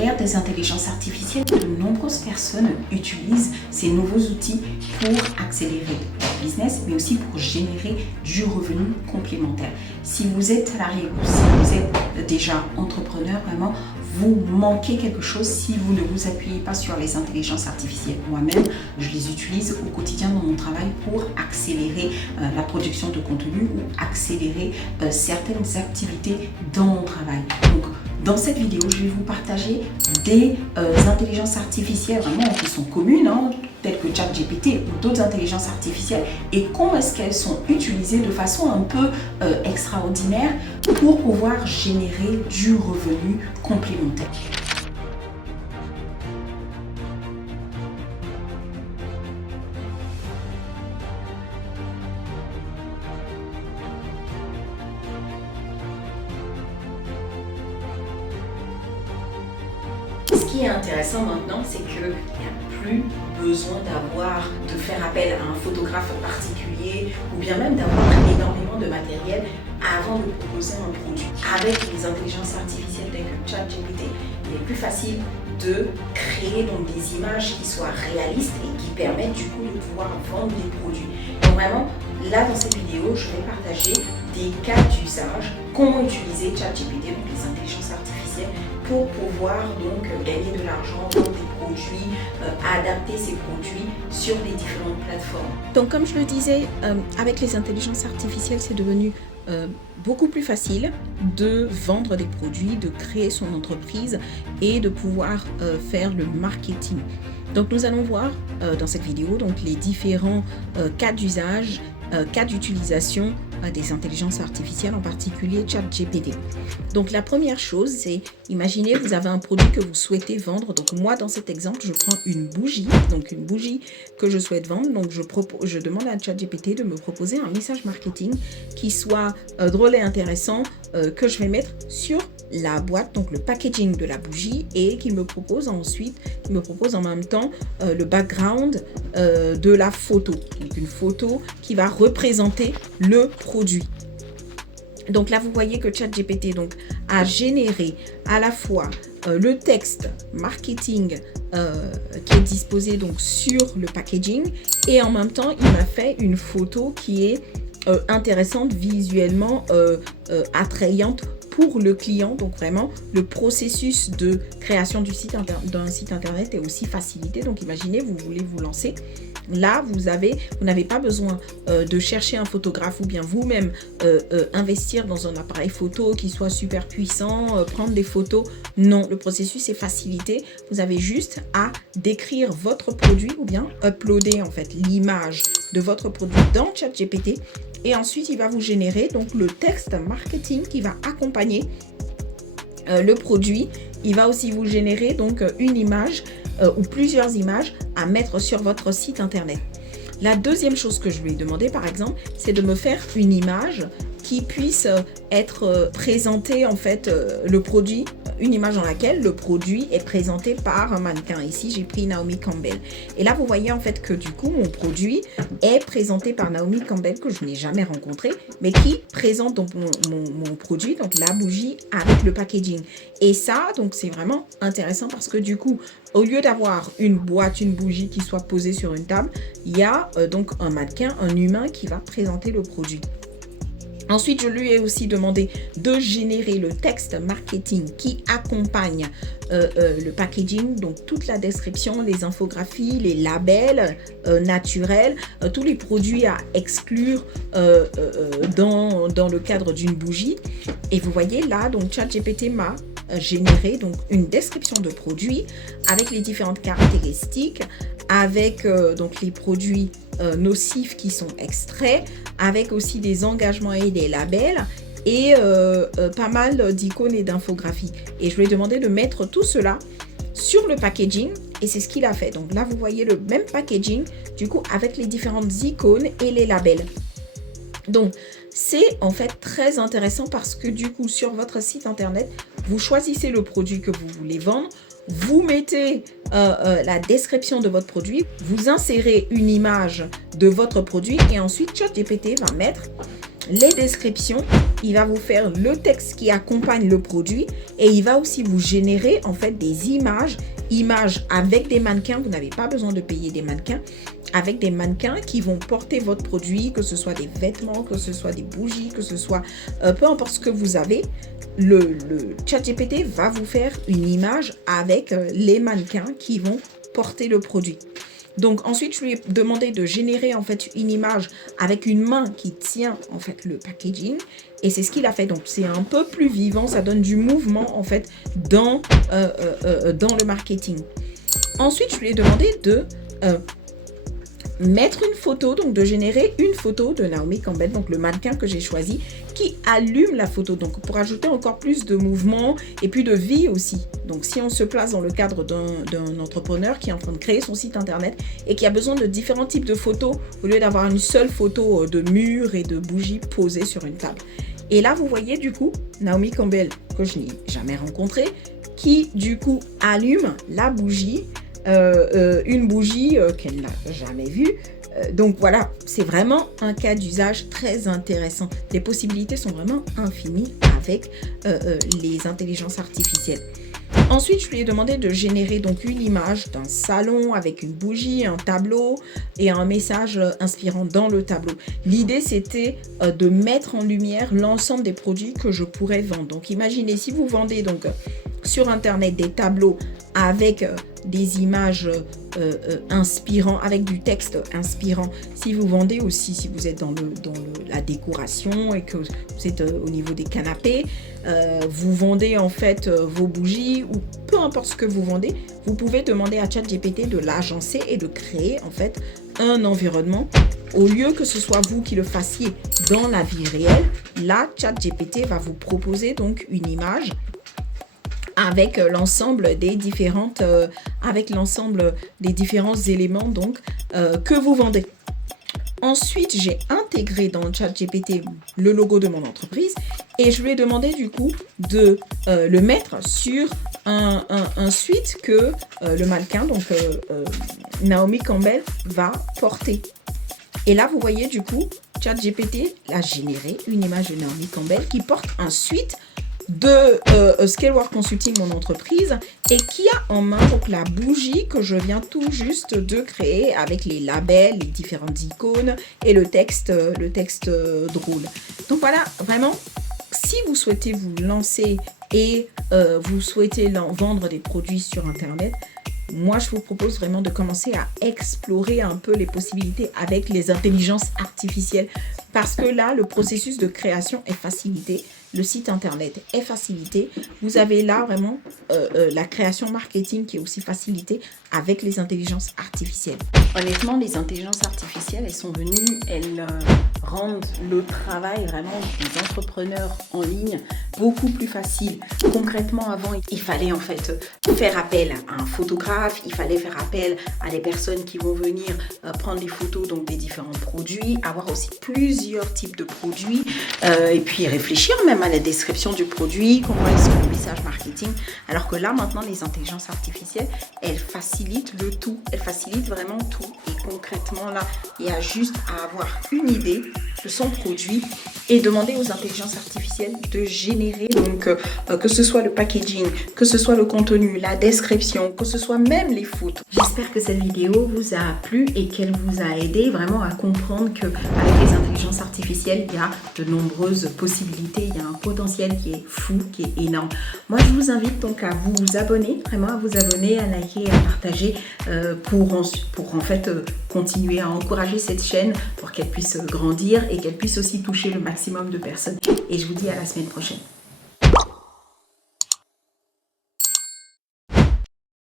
l'ère des intelligences artificielles, de nombreuses personnes utilisent ces nouveaux outils pour accélérer leur business, mais aussi pour générer du revenu complémentaire. Si vous êtes salarié ou si vous êtes déjà entrepreneur, vraiment, vous manquez quelque chose si vous ne vous appuyez pas sur les intelligences artificielles. Moi-même, je les utilise au quotidien dans mon travail pour accélérer la production de contenu ou accélérer certaines activités dans mon travail. Donc, dans cette vidéo, je vais vous partager des intelligences artificielles vraiment qui sont communes, telles que ChatGPT ou d'autres intelligences artificielles, et comment est-ce qu'elles sont utilisées de façon un peu extraordinaire pour pouvoir générer du revenu complémentaire. Ce qui est intéressant maintenant, c'est qu'il n'y a plus besoin de faire appel à un photographe particulier ou bien même d'avoir énormément de matériel avant de proposer un produit. Avec les intelligences artificielles telles que ChatGPT, il est plus facile de créer donc des images qui soient réalistes et qui permettent du coup de pouvoir vendre des produits. Donc vraiment, là dans cette vidéo, je vais partager des cas d'usage, comment utiliser ChatGPT, donc les intelligences artificielles, pour pouvoir donc gagner de l'argent, vendre des produits, adapter ces produits sur les différentes plateformes. Donc comme je le disais, avec les intelligences artificielles, c'est devenu beaucoup plus facile de vendre des produits, de créer son entreprise et de pouvoir faire le marketing. Donc nous allons voir dans cette vidéo donc, les différents cas d'usage, cas d'utilisation des intelligences artificielles, en particulier ChatGPT. Donc la première chose, c'est, imaginez vous avez un produit que vous souhaitez vendre. Donc moi dans cet exemple, je prends une bougie, donc une bougie que je souhaite vendre. Donc je demande à ChatGPT de me proposer un message marketing qui soit drôle et intéressant, que je vais mettre sur la boîte, donc le packaging de la bougie, et qui me propose ensuite, qui me propose en même temps le background de la photo, donc une photo qui va représenter le produit. Donc là vous voyez que ChatGPT donc a généré à la fois le texte marketing qui est disposé donc sur le packaging, et en même temps il m'a fait une photo qui est intéressante, visuellement attrayante pour le client. Donc vraiment le processus de création d'un site internet est aussi facilité. Donc imaginez vous voulez vous lancer, là vous n'avez pas besoin de chercher un photographe ou bien vous-même investir dans un appareil photo qui soit super puissant, prendre des photos. Non, le processus est facilité. Vous avez juste à décrire votre produit ou bien uploader en fait l'image de votre produit dans ChatGPT, et ensuite il va vous générer donc le texte marketing qui va accompagner le produit. Il va aussi vous générer donc une image ou plusieurs images à mettre sur votre site internet. La deuxième chose que je lui ai demandé par exemple, c'est de me faire une image qui puisse être présentée en fait le produit, une image dans laquelle le produit est présenté par un mannequin. Ici j'ai pris Naomi Campbell, et là vous voyez en fait que du coup mon produit est présenté par Naomi Campbell, que je n'ai jamais rencontré, mais qui présente donc mon produit, donc la bougie avec le packaging. Et ça donc c'est vraiment intéressant parce que du coup au lieu d'avoir une boîte, une bougie qui soit posée sur une table, il y a donc un mannequin, un humain qui va présenter le produit. Ensuite, je lui ai aussi demandé de générer le texte marketing qui accompagne le packaging, donc toute la description, les infographies, les labels naturels, tous les produits à exclure dans le cadre d'une bougie. Et vous voyez là, donc ChatGPT m'a généré donc une description de produit avec les différentes caractéristiques, avec donc les produits nocifs qui sont extraits, avec aussi des engagements et des labels, et pas mal d'icônes et d'infographies. Et je lui ai demandé de mettre tout cela sur le packaging, et c'est ce qu'il a fait. Donc là vous voyez le même packaging du coup avec les différentes icônes et les labels. Donc c'est en fait très intéressant parce que du coup sur votre site internet vous choisissez le produit que vous voulez vendre, vous mettez la description de votre produit, vous insérez une image de votre produit, et ensuite ChatGPT va mettre les descriptions, il va vous faire le texte qui accompagne le produit et il va aussi vous générer en fait des images avec des mannequins. Vous n'avez pas besoin de payer des mannequins, avec des mannequins qui vont porter votre produit, que ce soit des vêtements, que ce soit des bougies, que ce soit peu importe ce que vous avez. Le ChatGPT va vous faire une image avec les mannequins qui vont porter le produit. Donc ensuite, je lui ai demandé de générer en fait une image avec une main qui tient en fait le packaging et c'est ce qu'il a fait. Donc c'est un peu plus vivant, ça donne du mouvement en fait dans le marketing. Ensuite, je lui ai demandé de mettre une photo, donc de générer une photo de Naomi Campbell, donc le mannequin que j'ai choisi, qui allume la photo, donc pour ajouter encore plus de mouvement et puis de vie aussi. Donc si on se place dans le cadre d'un entrepreneur qui est en train de créer son site internet et qui a besoin de différents types de photos, au lieu d'avoir une seule photo de mur et de bougies posées sur une table. Et là, vous voyez du coup Naomi Campbell, que je n'ai jamais rencontrée, qui du coup allume la bougie, une bougie qu'elle n'a jamais vue. Donc voilà, c'est vraiment un cas d'usage très intéressant. Les possibilités sont vraiment infinies avec les intelligences artificielles. Ensuite, je lui ai demandé de générer donc une image d'un salon avec une bougie, un tableau et un message inspirant dans le tableau. L'idée, c'était de mettre en lumière l'ensemble des produits que je pourrais vendre. Donc imaginez si vous vendez donc sur internet des tableaux avec des images inspirants, avec du texte inspirant. Si vous vendez aussi, si vous êtes dans la décoration et que vous êtes au niveau des canapés, vous vendez en fait vos bougies ou peu importe ce que vous vendez, vous pouvez demander à ChatGPT de l'agencer et de créer en fait un environnement. Au lieu que ce soit vous qui le fassiez dans la vie réelle, là, ChatGPT va vous proposer donc une image avec l'ensemble des différents éléments donc que vous vendez. Ensuite, j'ai intégré dans ChatGPT le logo de mon entreprise et je lui ai demandé du coup de le mettre sur un suite que le mannequin, donc Naomi Campbell, va porter. Et là, vous voyez du coup, ChatGPT a généré une image de Naomi Campbell qui porte un suite de Scalework Consulting, mon entreprise, et qui a en main donc la bougie que je viens tout juste de créer avec les labels, les différentes icônes et le texte drôle. Donc voilà, vraiment, si vous souhaitez vous lancer et vous souhaitez vendre des produits sur Internet, moi, je vous propose vraiment de commencer à explorer un peu les possibilités avec les intelligences artificielles parce que là, le processus de création est facilité, le site internet est facilité. Vous avez là vraiment la création marketing qui est aussi facilitée avec les intelligences artificielles. Honnêtement, les intelligences artificielles, elles sont venues, elles rendent le travail vraiment des entrepreneurs en ligne beaucoup plus facile. Concrètement, avant, il fallait en fait faire appel à un photographe, il fallait faire appel à des personnes qui vont venir prendre des photos donc des différents produits, avoir aussi plusieurs types de produits et puis réfléchir même à la description du produit, comment est-ce que le message marketing. Alors que là, maintenant, les intelligences artificielles, elles facilitent le tout, elles facilitent vraiment tout. Et concrètement, là, il y a juste à avoir une idée de son produit et demander aux intelligences artificielles de générer, donc que ce soit le packaging, que ce soit le contenu, la description, que ce soit même les photos. J'espère que cette vidéo vous a plu et qu'elle vous a aidé vraiment à comprendre qu'avec les intelligences artificielles, il y a de nombreuses possibilités, il y a un potentiel qui est fou, qui est énorme. Moi, je vous invite donc à vous abonner, vraiment à vous abonner, à liker, à partager pour en fait continuer à encourager cette chaîne pour qu'elle puisse grandir et qu'elle puisse aussi toucher le maximum de personnes. Et je vous dis à la semaine prochaine.